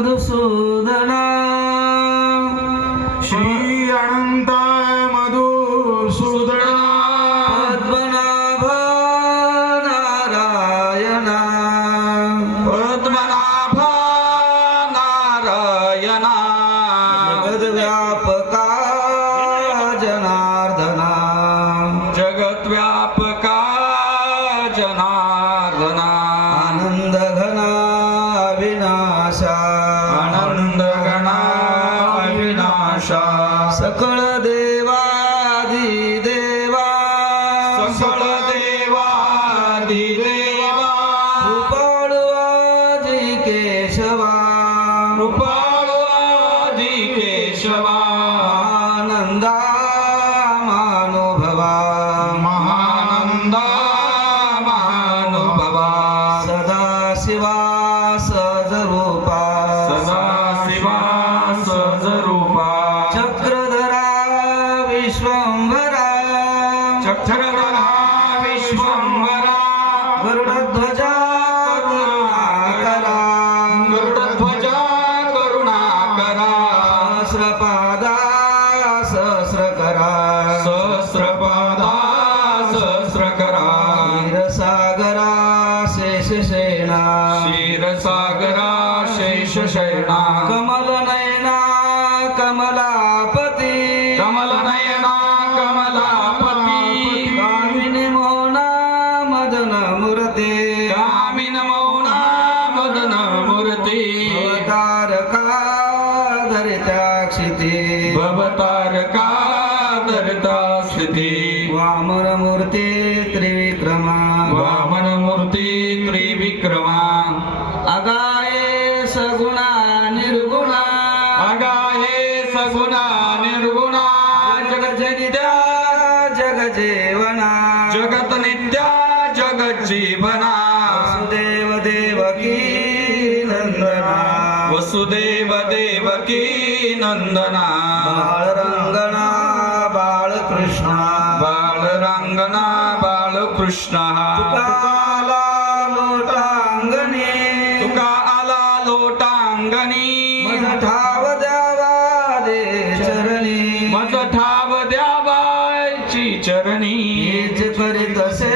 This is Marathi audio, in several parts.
मधुसूदना श्री अनंताय मधुसूदना पद्मनाभ नारायणा पद्मनाभ नारायणा जगद्व्यापका जनार्दना जगद्व्यापका जनार्दना आनंद घना विनाशा आनंद गणा अविनाशा सकळ देवादी देवा सकळ देवादी देवा कृपाळू आजी केशवा कृपाळू आदि केशवा आनंदा मानुभवा महानंदा महानुभवा सदा शिवा सजरूपा सदा शिवा सजरूपा चक्रधरा विश्वंभरा चक्रधरा विश्वंभरा गरुडध्वजा करुणाकरा गरुडध्वजा करुणाकरा सहस्रपादा सहस्रकरा सहस्रपादा सहस्रकरा क्षीरसागरा शेषशयना क्षीरसागरा शेषशयना कमलनयना कमलापती कमलनयना कमलापती कामिनी मोहना मदन मूर्ती कामिन मौना मदन मूर्ती अवतारका धरित्या क्षिती भवतारका धरता स्थिती वामन मूर्ती त्रिविक्रमा वामन मूर्ती त्रिविक्रमा अगाये सगुणा निर्गुणा अगाहे सगुणा निर्गुणा जगजनित्या जगजेवना जगत नित्या जगत जीवना वसुदेव देवकी नंदना वसुदेव देवकी नंदना बाळरंगना बाळकृष्णा बालरंगना बालकृष्ण तुकाला लोटांगणी तुका आला लोटांगणी मज ठाव द्यावा दे चरणी मज ठाव द्यावायची चरणी हीच करीतसे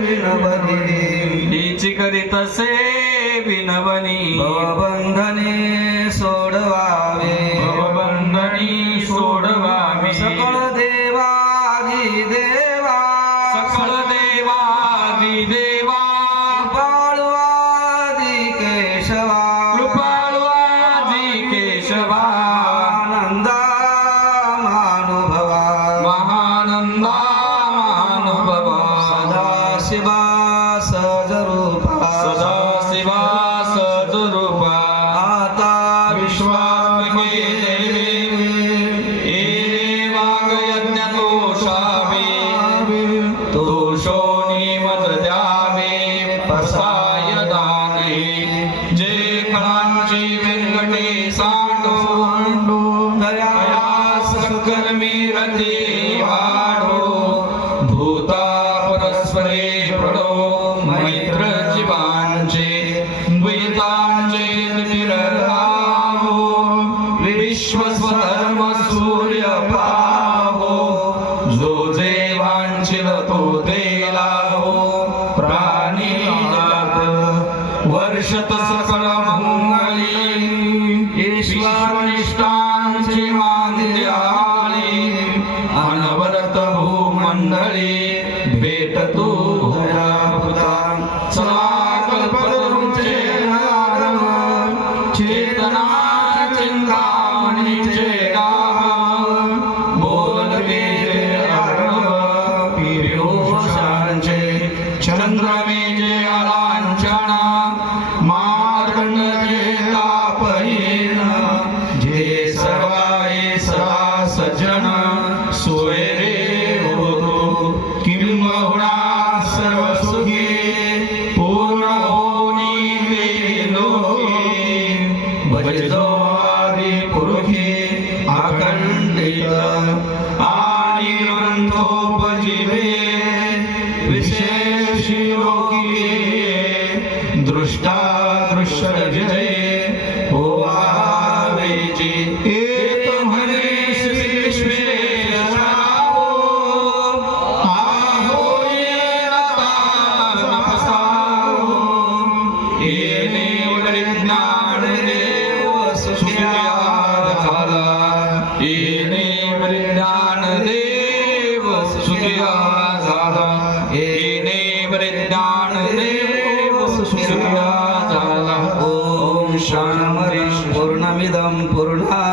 विनवनी हीच करीतसे विनवनी भवबंधने सोडवावे भवबंधनी सोडवावी सकळ देवादी देवा सकळ देवादी देवा कृपाळवादी केशवा कृपाळू आदि केशवा आनंदा मानुभवा महानंदा महानुभवा सदाशिवा सजरूपा सदा शिवा सदरूपा आता विश्वात्मके देवे ये वागयज्ञ तोषावे तोषोनी मज द्यावे पसाय दाने जे फळांची वेंगटे सांडो दया सकर्मी रती वाढो भूता परस्परे पडो मैत्र जीवांचे द्वैतांचे निरधावो विश्वस्वधर्म सूर्य पाहो जो जेवांचिल तो देलाहो प्राणी जात वर्षत सकळ मंगली ईश्वरनिष्ठांची मांद्याळी अनवरत भूमंडळी भेट तू दयाभूता चला कल्पतरूचे चेतना चिंतामणीचे गाव बोलवे अर्णव पियुषांचे चंद्रमेजे अलांछना मार्गंडे तापहीन जे सर्वाये सदा सज्जन सोयरे होतो किंबहुना सर्व सुखी पूर्ण होनी ते लोके भजतो आदि पुरुषी अखंडित आणि ग्रंथोपजीवे विशेषी लौकिके दृष्टा दृश्य जय झाला येणे बरे ज्ञानदेव सुखिया झाला येणे बरे ज्ञानदेव सुखिया झाला ओम शांती पूर्णमिदं पूर्णात्